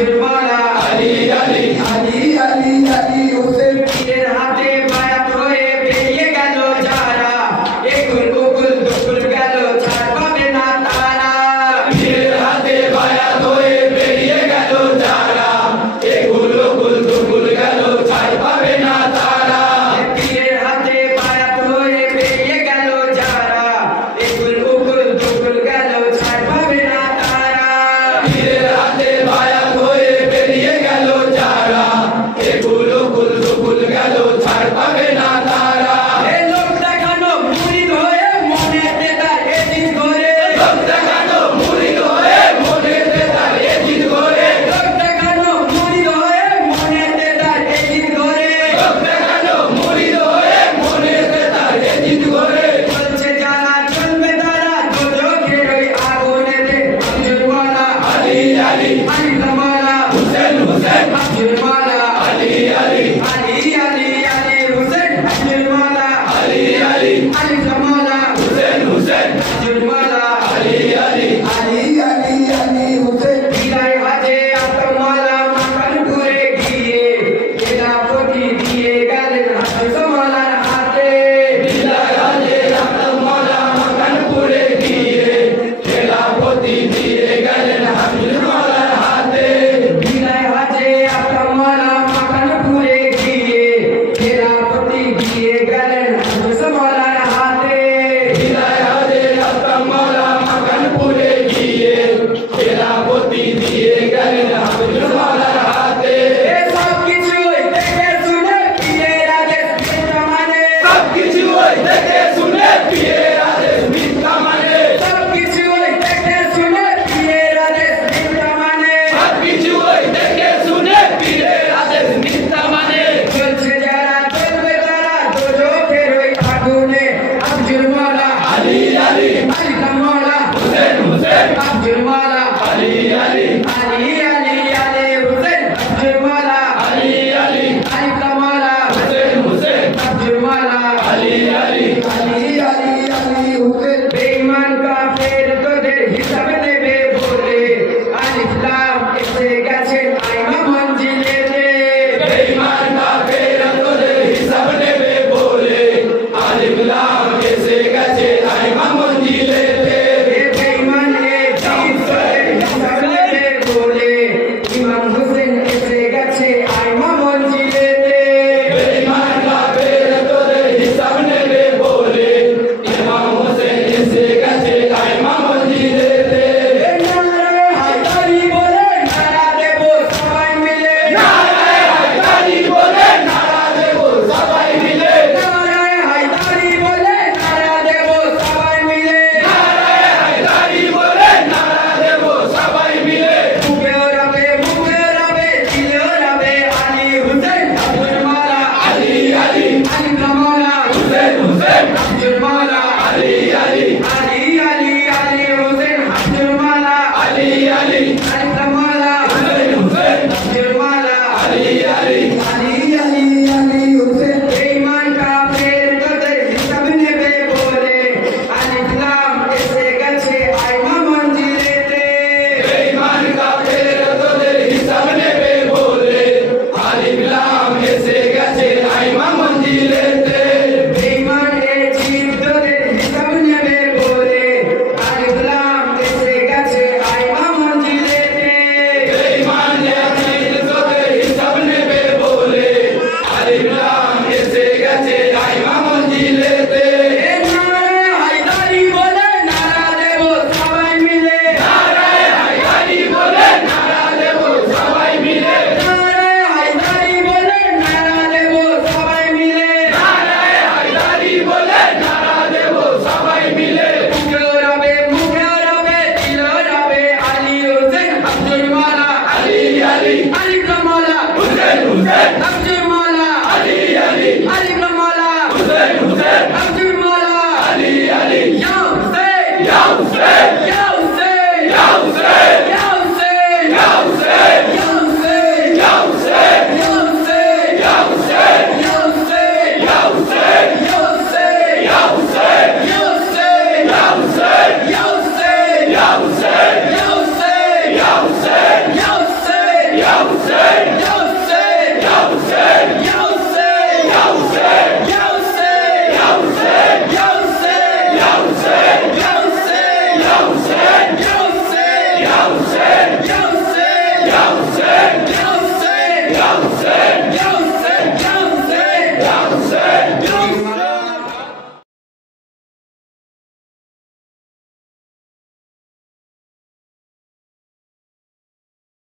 मंजूरवाला अली अली अली अली अली हुसैन पीरेर हाथे बायात হয়ে বেরিয়ে গেল যারা একুল উকুল দুকুল গেল ছাড় পাবে না তারা পীরের হাতে বায়াত হয়ে বেরিয়ে গেল যারা একুল উকুল দুকুল গেল ছাড় পাবে না তারা পীরের হাতে বায়াত হয়ে বেরিয়ে গেল যারা একুল উকুল দুকুল গেল ছাড় পাবে না তারা পীরের হাতে বায়াত হয়ে বেরিয়ে গেল যারা একুল উকুল দুকুল গেল ছাড় পাবে না তারা এই লোক দেখানো মুরিদ হয়ে মনেতে তার এজিদ করে লোক দেখানো মুরিদ হয়ে মনেতে তার এজিদ করে লোক দেখানো মুরিদ হয়ে মনেতে তার এজিদ করে লোক দেখানো মুরিদ হয়ে মনেতে তার এজিদ করে বলছে যারা চলবে তারা দুজকের ওই আগুনেতে মঞ্জুরওয়ালা আলী আলী আল্লাহওয়ালা হুসেন হুসেন মঞ্জুরওয়ালা